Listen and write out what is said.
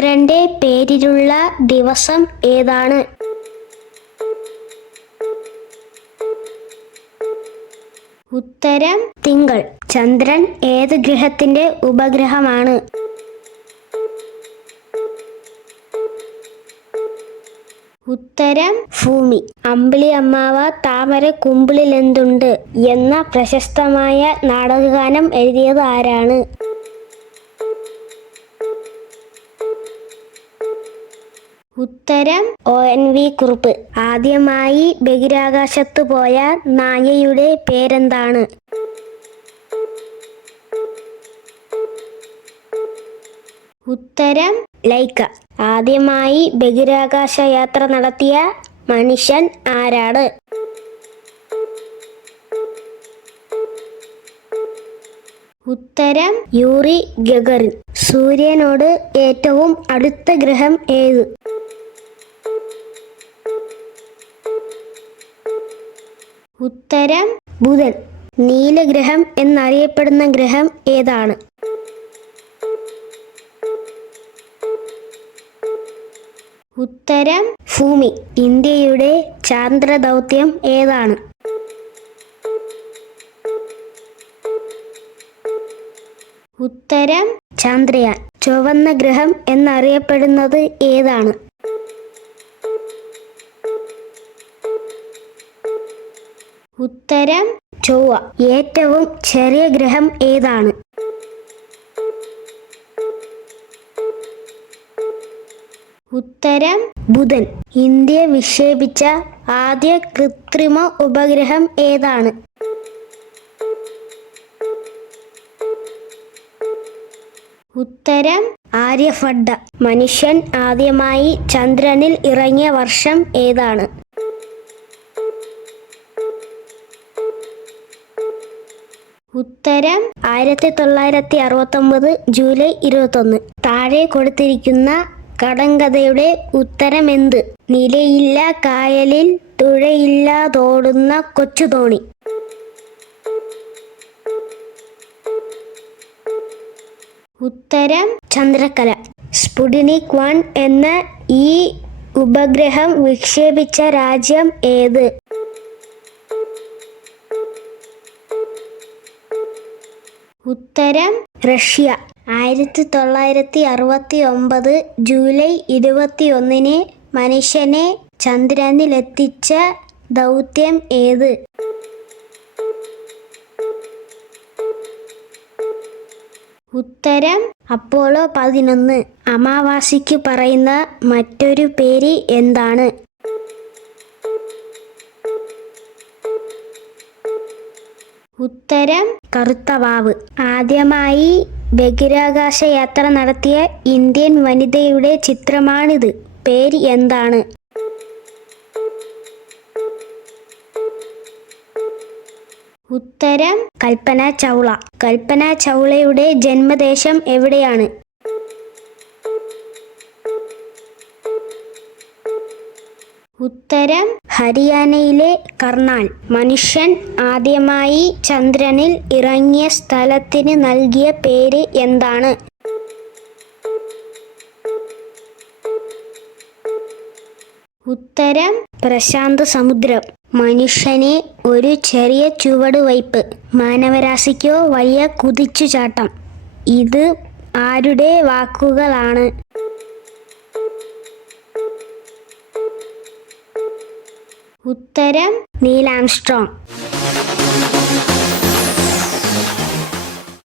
ചന്ദ്രന്റെ പേരിലുള്ള ദിവസം ഏതാണ്? ഉത്തരം തിങ്കൾ. ചന്ദ്രൻ ഏത് ഗ്രഹത്തിന്റെ ഉപഗ്രഹമാണ്? ഉത്തരം ഭൂമി. അമ്പിളി അമ്മാവ താമര കുമ്പിളിലെന്തുണ്ട് എന്ന പ്രശസ്തമായ നാടകഗാനം എഴുതിയത് ആരാണ്? ഉത്തരം ONV കുറുപ്പ്. ആദ്യമായി ബഹിരാകാശത്ത് പോയ നായയുടെ പേരെന്താണ്? ഉത്തരം ലൈക്ക. ആദ്യമായി ബഹിരാകാശ യാത്ര നടത്തിയ മനുഷ്യൻ ആരാണ്? ഉത്തരം യൂറി ഗഗറിൻ. സൂര്യനോട് ഏറ്റവും അടുത്ത ഗ്രഹം ഏത്? ഉത്തരം ബുധൻ. നീലഗ്രഹം എന്നറിയപ്പെടുന്ന ഗ്രഹം ഏതാണ്? ഉത്തരം ഭൂമി. ഇന്ത്യയുടെ ചാന്ദ്ര ദൗത്യം ഏതാണ്? ഉത്തരം ചന്ദ്രയാൻ. ചുവന്ന ഗ്രഹം എന്നറിയപ്പെടുന്നത് ഏതാണ്? ഉത്തരം ചൊവ്വ. ഏറ്റവും ചെറിയ ഗ്രഹം ഏതാണ്? ഉത്തരം ബുധൻ. ഇന്ത്യ വിക്ഷേപിച്ച ആദ്യ കൃത്രിമ ഉപഗ്രഹം ഏതാണ്? ഉത്തരം ആര്യഭട്ട. മനുഷ്യൻ ആദ്യമായി ചന്ദ്രനിൽ ഇറങ്ങിയ വർഷം ഏതാണ്? ഉത്തരം 1969 ജൂലൈ 21. താഴെ കൊടുത്തിരിക്കുന്ന കടങ്കഥയുടെ ഉത്തരമെന്ത്? നിലയില്ല കായലിൽ തുഴയില്ലാതോടുന്ന കൊച്ചുതോണി. ഉത്തരം ചന്ദ്രക്കല. സ്പുട്നിക് 1 എന്ന ഈ ഉപഗ്രഹം വിക്ഷേപിച്ച രാജ്യം ഏത്? ഉത്തരം റഷ്യ. 1969 ജൂലൈ 21 മനുഷ്യനെ ചന്ദ്രനിലെത്തിച്ച ദൗത്യം ഏത്? ഉത്തരം അപ്പോളോ 11. അമാവാസിക്ക് പറയുന്ന മറ്റൊരു പേര് എന്താണ്? ഉത്തരം കറുത്ത വാവ്. ആദ്യമായി ബഹിരാകാശ യാത്ര നടത്തിയ ഇന്ത്യൻ വനിതയുടെ ചിത്രമാണിത്. പേര് എന്താണ്? ഉത്തരം കൽപ്പന ചൗള. കൽപ്പന ചൗളയുടെ ജന്മദേശം എവിടെയാണ്? ഉത്തരം ഹരിയാനയിലെ കർണാൽ. മനുഷ്യൻ ആദ്യമായി ചന്ദ്രനിൽ ഇറങ്ങിയ സ്ഥലത്തിന് നൽകിയ പേര് എന്താണ്? ഉത്തരം പ്രശാന്ത സമുദ്രം. മനുഷ്യനെ ഒരു ചെറിയ ചുവടുവയ്പ്, മാനവരാശിക്കോ വലിയ കുതിച്ചുചാട്ടം. ഇത് ആരുടെ വാക്കുകളാണ്? ഉത്തരം നീൽ ആംസ്ട്രോങ്.